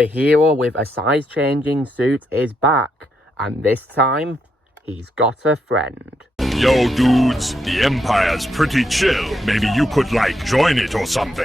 The hero with a size-changing suit is back, and this time, he's got a friend. Yo, dudes, the Empire's pretty chill. Maybe you could, like, join it or something.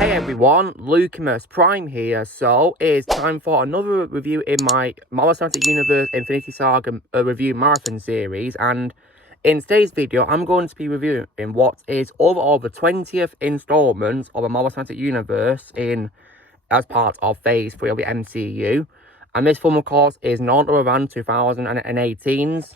Everyone, Lucimus Prime here. So it's time for another review in my Marvel Cinematic Universe Infinity Saga review marathon series, and in today's video I'm going to be reviewing what is overall the 20th installment of the Marvel Cinematic Universe as part of Phase 3 of the MCU, and this film of course is none other than 2018's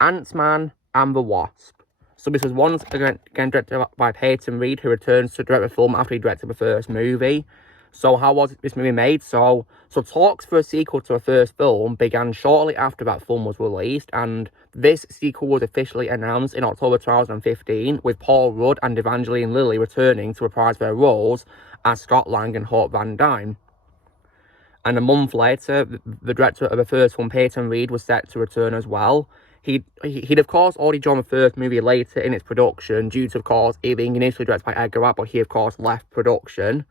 Ant-Man and the Wasp. So this was once again directed by Peyton Reed, who returns to direct the film after he directed the first movie. So how was this movie made? So talks for a sequel to the first film began shortly after that film was released, and this sequel was officially announced in October 2015, with Paul Rudd and Evangeline Lilly returning to reprise their roles as Scott Lang and Hope Van Dyne. And a month later, the director of the first film, Peyton Reed, was set to return as well. He'd of course already joined the first movie later in its production due to, of course, it being initially directed by Edgar Wright, but he of course left production,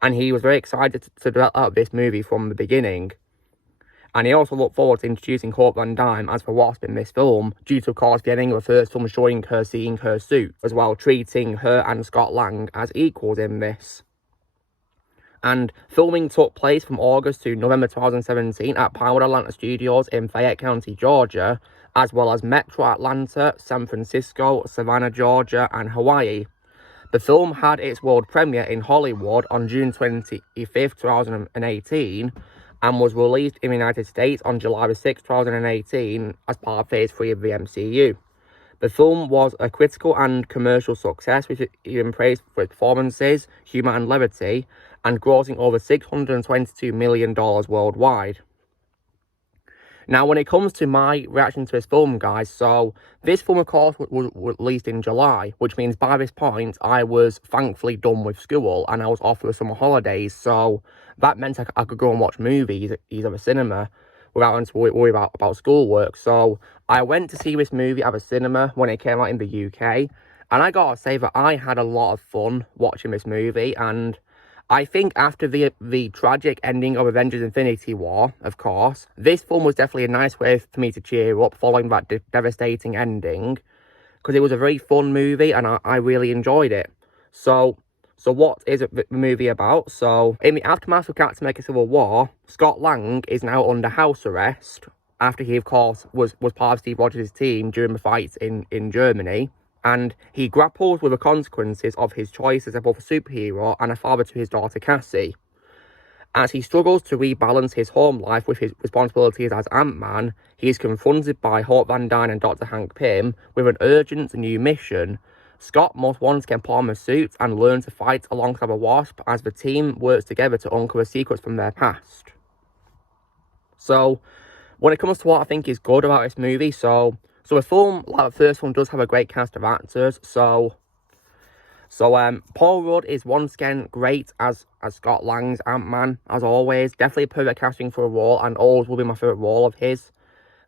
and he was very excited to develop this movie from the beginning. And he also looked forward to introducing Hope Van Dyne as the Wasp in this film, due to, of course, the ending of the first film showing her seeing her suit, as well treating her and Scott Lang as equals in this. And filming took place from August to November 2017 at Pinewood Atlanta Studios in Fayette County, Georgia, as well as Metro Atlanta, San Francisco, Savannah, Georgia, and Hawaii. The film had its world premiere in Hollywood on June 25th, 2018, and was released in the United States on July 6th, 2018, as part of Phase 3 of the MCU. The film was a critical and commercial success, with it even praised for its performances, humour and levity, and grossing over $622 million worldwide. Now, when it comes to my reaction to this film, guys, so this film, of course, was released in July, which means by this point, I was thankfully done with school, and I was off for the summer holidays, so that meant I could go and watch movies at the cinema without having to worry about schoolwork. So I went to see this movie at the cinema when it came out in the UK, and I gotta say that I had a lot of fun watching this movie, and I think after the tragic ending of Avengers Infinity War, of course, this film was definitely a nice way for me to cheer up following that devastating ending, because it was a very fun movie and I really enjoyed it. So what is the movie about? So, in the aftermath of Captain America Civil War, Scott Lang is now under house arrest after he, of course, was part of Steve Rogers' team during the fights in Germany. And he grapples with the consequences of his choices as both a superhero and a father to his daughter Cassie. As he struggles to rebalance his home life with his responsibilities as Ant-Man, he is confronted by Hope Van Dyne and Dr. Hank Pym with an urgent new mission. Scott must once again put on a suit and learn to fight alongside the Wasp as the team works together to uncover secrets from their past. So, when it comes to what I think is good about this movie, so a film like the first one does have a great cast of actors. So Paul Rudd is once again great as Scott Lang's Ant-Man, as always. Definitely a perfect casting for a role, and always will be my favourite role of his.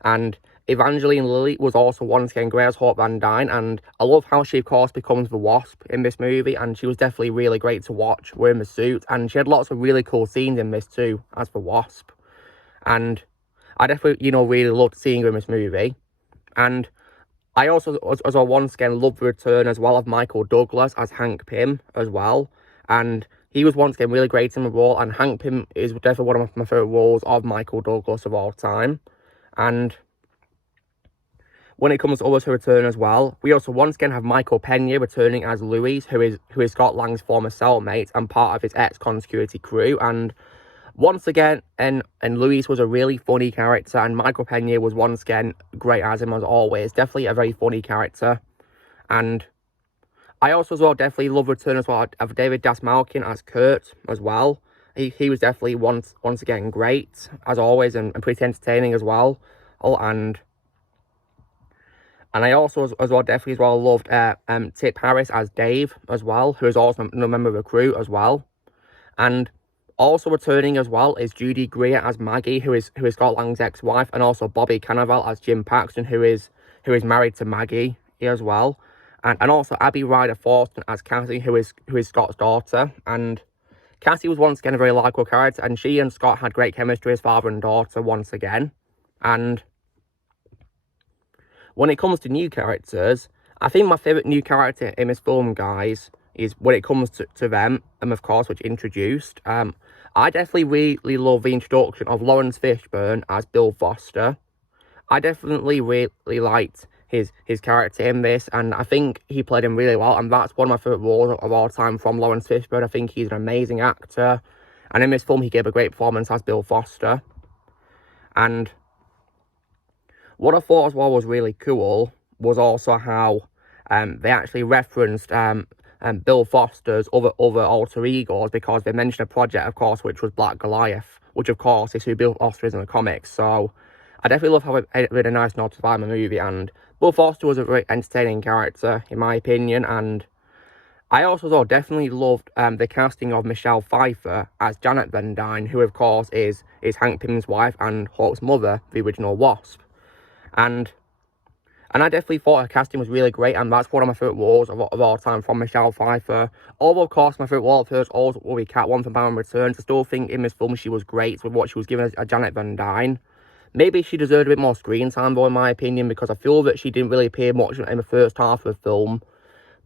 And Evangeline Lilly was also once again great as Hope Van Dyne, and I love how she, of course, becomes the Wasp in this movie, and she was definitely really great to watch wearing the suit, and she had lots of really cool scenes in this too, as the Wasp. And I definitely, really loved seeing her in this movie. And I also, as I once again, love the return as well of Michael Douglas as Hank Pym as well. And he was once again really great in the role, and Hank Pym is definitely one of my favourite roles of Michael Douglas of all time. And when it comes to others who return as well, we also once again have Michael Pena returning as Louis, who is Scott Lang's former cellmate and part of his ex-con security crew. And once again, and Louis was a really funny character, and Michael Pena was once again great as him as always. Definitely a very funny character. And I also as well definitely love return as well of David Dastmalchian as Kurt as well. He was definitely once again great as always, and pretty entertaining as well. And I also as well definitely as well loved Tip Harris as Dave as well, who is also a member of the crew as well. And Also returning as well is Judy Greer as Maggie, who is Scott Lang's ex-wife, and also Bobby Cannavale as Jim Paxton, who is married to Maggie as well, and also Abby Ryder Fortune as Cassie, who is Scott's daughter. And Cassie was once again a very likable character, and she and Scott had great chemistry as father and daughter once again. And when it comes to new characters, I think my favourite new character in this film, guys, is when it comes to them, of course, which introduced. I definitely really love the introduction of Lawrence Fishburne as Bill Foster. I definitely really liked his character in this, and I think he played him really well, and that's one of my favourite roles of all time from Lawrence Fishburne. I think he's an amazing actor, and in this film he gave a great performance as Bill Foster. And what I thought as well was really cool was also how they actually referenced Bill Foster's other alter egos, because they mentioned a project, of course, which was Black Goliath, which of course is who Bill Foster is in the comics. So I definitely love how it made a nice nod to the movie, and Bill Foster was a very entertaining character, in my opinion. And I also definitely loved the casting of Michelle Pfeiffer as Janet Van Dyne, who of course is Hank Pym's wife and Hawk's mother, the original WASP. And I definitely thought her casting was really great, and that's one of my favourite roles of all time from Michelle Pfeiffer. Although, of course, my favourite role of hers always will be Catwoman from Batman Returns. I still think in this film she was great with what she was given as Janet Van Dyne. Maybe she deserved a bit more screen time, though, in my opinion, because I feel that she didn't really appear much in the first half of the film.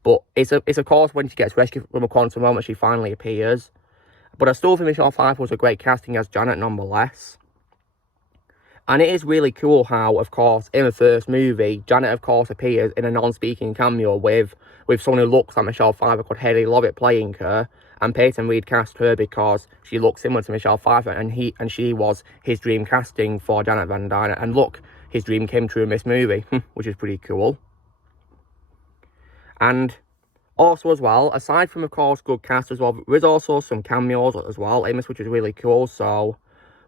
But it's of course when she gets rescued from a quantum realm that she finally appears. But I still think Michelle Pfeiffer was a great casting as Janet nonetheless. And it is really cool how, of course, in the first movie, Janet, of course, appears in a non-speaking cameo with someone who looks like Michelle Pfeiffer called Haley Lovett playing her, and Peyton Reed cast her because she looks similar to Michelle Pfeiffer, and she was his dream casting for Janet Van Dyne. And look, his dream came true in this movie, which is pretty cool. And also as well, aside from, of course, good cast as well, there is also some cameos as well in this, which is really cool. So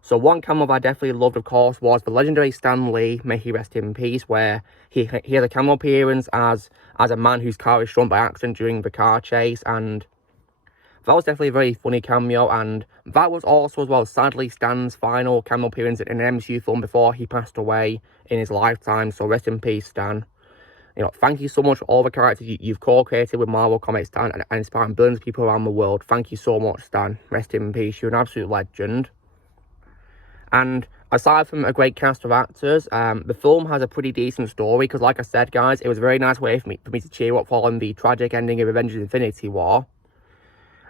one cameo I definitely loved, of course, was the legendary Stan Lee, may he rest in peace, where he had a cameo appearance as a man whose car is struck by accident during the car chase, and that was definitely a very funny cameo. And that was also as well sadly Stan's final cameo appearance in an MCU film before he passed away in his lifetime. So rest in peace, Stan. You know, thank you so much for all the characters you've co-created with Marvel Comics, Stan, and inspiring billions of people around the world. Thank you so much, Stan. Rest in peace. You're an absolute legend. And aside from a great cast of actors, the film has a pretty decent story, because like I said, guys, it was a very nice way for me to cheer up following the tragic ending of Avengers Infinity War.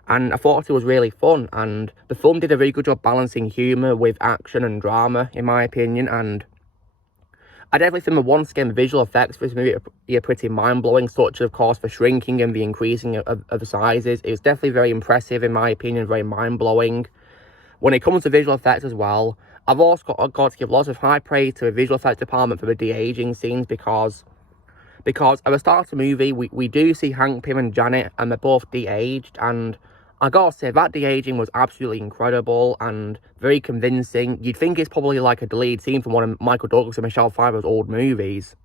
And I thought it was really fun, and the film did a very good job balancing humour with action and drama, in my opinion. And I definitely think that once again, the visual effects for this movie are pretty mind-blowing, such as, of course, the shrinking and the increasing of the sizes. It was definitely very impressive, in my opinion, very mind-blowing. When it comes to visual effects as well, I've also got to give lots of high praise to the visual effects department for the de-aging scenes, because at the start of the movie, we do see Hank Pym and Janet, and they're both de-aged, and I gotta say, that de-aging was absolutely incredible and very convincing. You'd think it's probably like a deleted scene from one of Michael Douglas and Michelle Pfeiffer's old movies.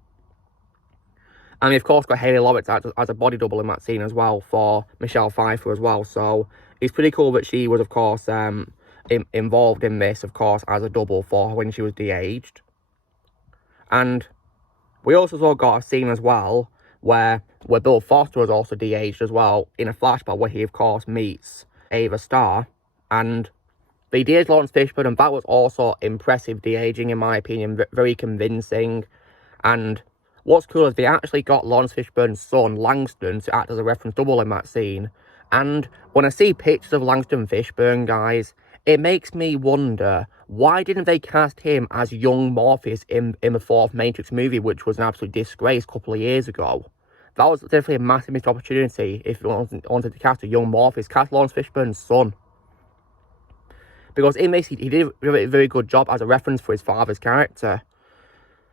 And we, of course, got Haley Lovett as a body double in that scene as well for Michelle Pfeiffer as well. So it's pretty cool that she was, of course, involved in this, of course, as a double for her when she was de-aged. And we also got a scene as well where Bill Foster was also de-aged as well, in a flashback where he, of course, meets Ava Starr. And they de-aged Lawrence Fishburne, and that was also impressive de-aging, in my opinion, very convincing. And what's cool is they actually got Lawrence Fishburne's son, Langston, to act as a reference double in that scene. And when I see pictures of Langston Fishburne, guys, it makes me wonder, why didn't they cast him as young Morpheus in the fourth Matrix movie, which was an absolute disgrace a couple of years ago? That was definitely a massive missed opportunity. If you wanted to cast a young Morpheus, cast Lawrence Fishburne's son. Because in this, he did a very good job as a reference for his father's character.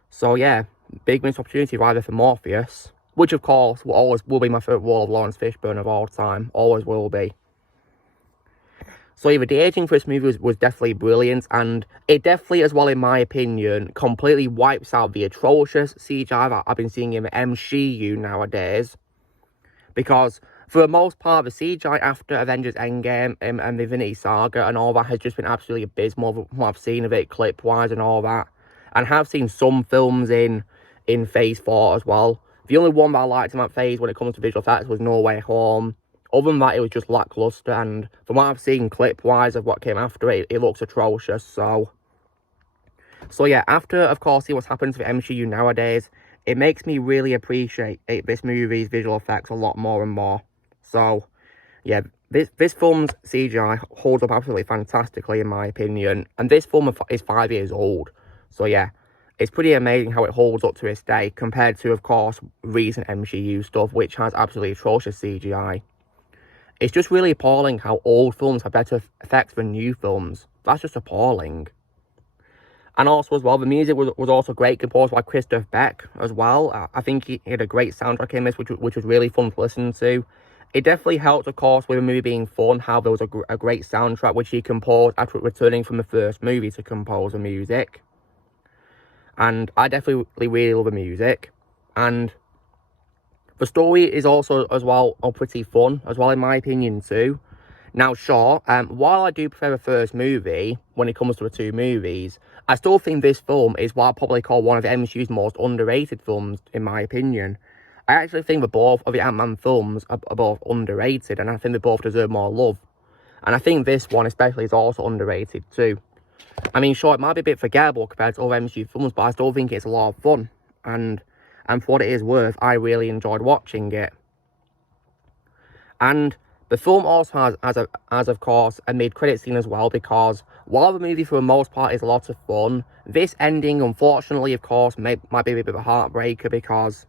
So yeah, big missed opportunity right there for Morpheus. Which, of course, will be my favourite role of Lawrence Fishburne of all time. Always will be. So yeah, the de-aging for this movie was definitely brilliant, and it definitely, as well, in my opinion, completely wipes out the atrocious CGI that I've been seeing in the MCU nowadays. Because For the most part, the CGI after Avengers Endgame and the Infinity Saga and all that has just been absolutely abysmal from what I've seen of it, clip-wise and all that. And have seen some films in Phase 4 as well. The only one that I liked in that phase when it comes to visual effects was No Way Home. Other than that, it was just lackluster, and from what I've seen clip-wise of what came after it, it looks atrocious, so yeah, after, of course, see what's happened to the MCU nowadays, it makes me really appreciate this movie's visual effects a lot more and more. So, yeah, this film's CGI holds up absolutely fantastically, in my opinion, and this film is 5 years old, so yeah, it's pretty amazing how it holds up to this day, compared to, of course, recent MCU stuff, which has absolutely atrocious CGI. It's just really appalling how old films have better effects than new films. That's just appalling. And also, as well, the music was also great, composed by Christoph Beck, as well. I think he had a great soundtrack in this, which was really fun to listen to. It definitely helped, of course, with the movie being fun, how there was a great soundtrack, which he composed after returning from the first movie to compose the music. And I definitely really love the music. And the story is also, as well, pretty fun, as well, in my opinion, too. Now, sure, while I do prefer the first movie, when it comes to the two movies, I still think this film is what I'd probably call one of the MCU's most underrated films, in my opinion. I actually think that both of the Ant-Man films are both underrated, and I think they both deserve more love. And I think this one especially is also underrated too. I mean, sure, it might be a bit forgettable compared to other MCU films, but I still think it's a lot of fun. And for what it is worth, I really enjoyed watching it. And the film also has of course, a mid-credit scene as well, because while the movie for the most part is a lot of fun, this ending, unfortunately, of course, might be a bit of a heartbreaker, because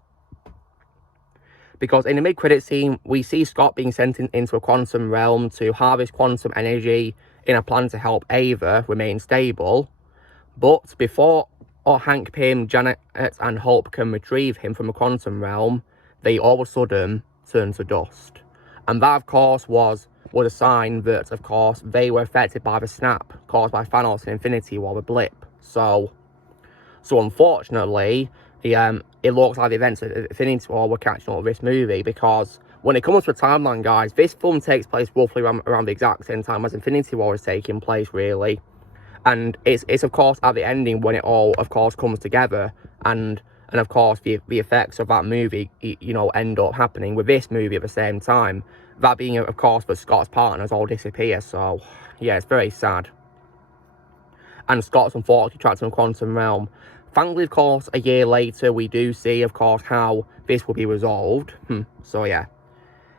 in the mid-credit scene, we see Scott being sent into a quantum realm to harvest quantum energy in a plan to help Ava remain stable. But before Hank Pym, Janet, and Hope can retrieve him from the quantum realm, they all of a sudden turn to dust. And that, of course, was a sign that, of course, they were affected by the snap caused by Thanos in Infinity War, the blip. So unfortunately, it looks like the events of Infinity War were catching up with this movie, because when it comes to the timeline, guys, this film takes place roughly around the exact same time as Infinity War is taking place, really. And it's of course at the ending when it all, of course, comes together, and of course the effects of that movie, you know, end up happening with this movie at the same time. That being, of course, that Scott's partners all disappear. So yeah, it's very sad. And Scott's unfortunately trapped in a quantum realm. Thankfully, of course, a year later, we do see, of course, how this will be resolved. So yeah.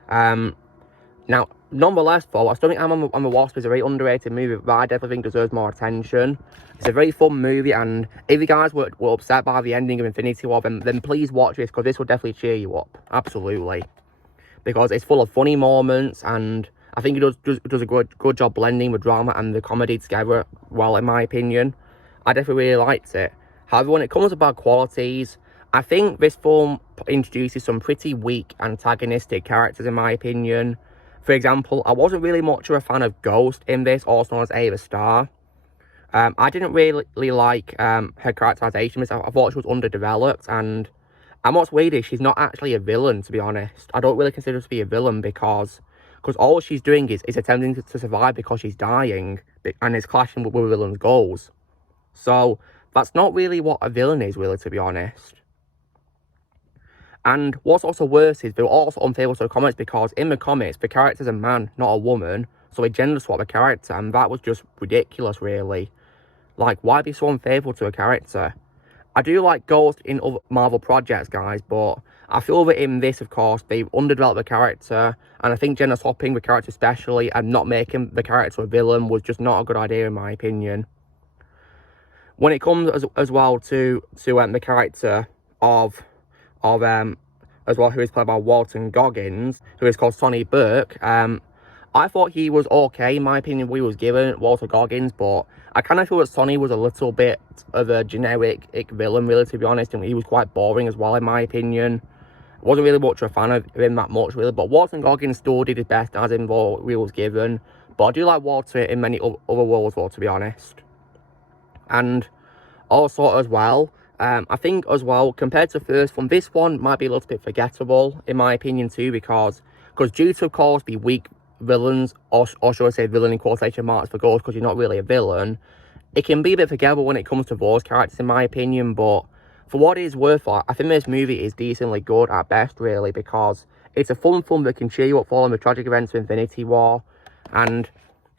Now, nonetheless, though, I still think Ant-Man and the Wasp is a very underrated movie that I definitely think deserves more attention. It's a very fun movie, and if you guys were upset by the ending of Infinity War, then please watch this, because this will definitely cheer you up. Absolutely. Because it's full of funny moments, and I think it does a good job blending the drama and the comedy together well, in my opinion. I definitely really liked it. However, when it comes to bad qualities, I think this film introduces some pretty weak antagonistic characters, in my opinion. For example, I wasn't really much of a fan of Ghost in this, also known as Ava Starr. I didn't really like her characterization. I thought she was underdeveloped, and what's weird is she's not actually a villain, to be honest. I don't really consider her to be a villain, because all she's doing is attempting to survive because she's dying, and is clashing with the villain's goals. So that's not really what a villain is, really, to be honest. And what's also worse is they were also unfaithful to the comics, because in the comics, the character's a man, not a woman, so they gender swap the character, and that was just ridiculous, really. Like, why be so unfaithful to a character? I do like Ghost in other Marvel projects, guys, but I feel that in this, of course, they've underdeveloped the character, and I think gender swapping the character especially, and not making the character a villain, was just not a good idea, in my opinion. When it comes as well to the character of as well, who is played by Walton Goggins, who is called Sonny Burke, I thought he was okay, in my opinion, what he was given, Walter Goggins, but I kind of feel that Sonny was a little bit of a generic villain, really, to be honest, and he was quite boring as well, in my opinion. I wasn't really much of a fan of him that much, really, but Walton Goggins still did his best as in what he was given, but I do like Walter in many other roles, well, to be honest. And also, as well, I think, as well, compared to the first one, this one might be a little bit forgettable, in my opinion, too, because Because due to, of course, the weak villains, or should I say villain in quotation marks for Ghost, because you're not really a villain, it can be a bit forgettable when it comes to those characters, in my opinion. But for what it is worth, I think this movie is decently good at best, really, because it's a fun film that can cheer you up following the tragic events of Infinity War. And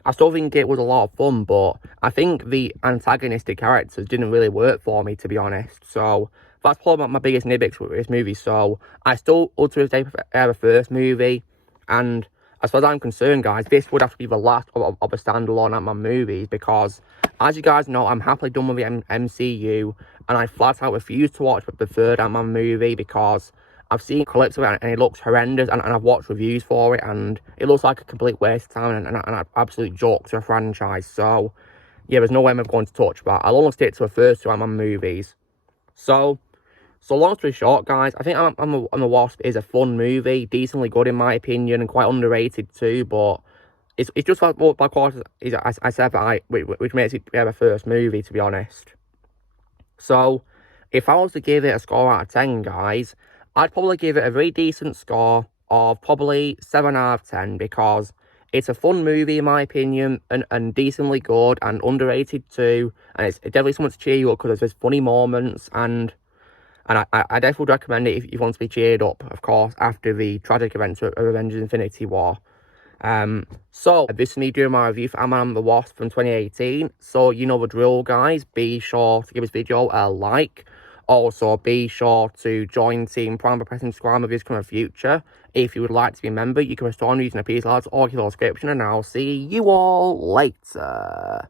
I still think it was a lot of fun, but I think the antagonistic characters didn't really work for me, to be honest. So that's probably my biggest nitpicks with this movie. So I still ultimately prefer the first movie. And as far as I'm concerned, guys, this would have to be the last of a standalone Ant-Man movies, because, as you guys know, I'm happily done with the MCU, and I flat out refuse to watch the third Ant-Man movie, because I've seen clips of it and it looks horrendous, and I've watched reviews for it, and it looks like a complete waste of time and an absolute joke to a franchise. So, yeah, there's no way I'm going to touch that. I'll only stick to the first two Ant-Man movies. So long story short, guys, I think I'm a Wasp is a fun movie, decently good in my opinion, and quite underrated too, but it's just like what by quarters I said that which makes it the first movie, to be honest. So if I was to give it a score out of 10, guys, I'd probably give it a very decent score of probably 7 out of 10, because it's a fun movie in my opinion, and decently good and underrated too, and it's definitely something to cheer you up because there's funny moments, and I definitely would recommend it if you want to be cheered up, of course, after the tragic events of Avengers Infinity War. So this is me doing my review for Ant-Man and the Wasp from 2018. So you know the drill, guys. Be sure to give this video a like. Also, be sure to join Team Prime by pressing subscribe with this coming future. If you would like to be a member, you can restore using a piece of or your subscription, and I'll see you all later.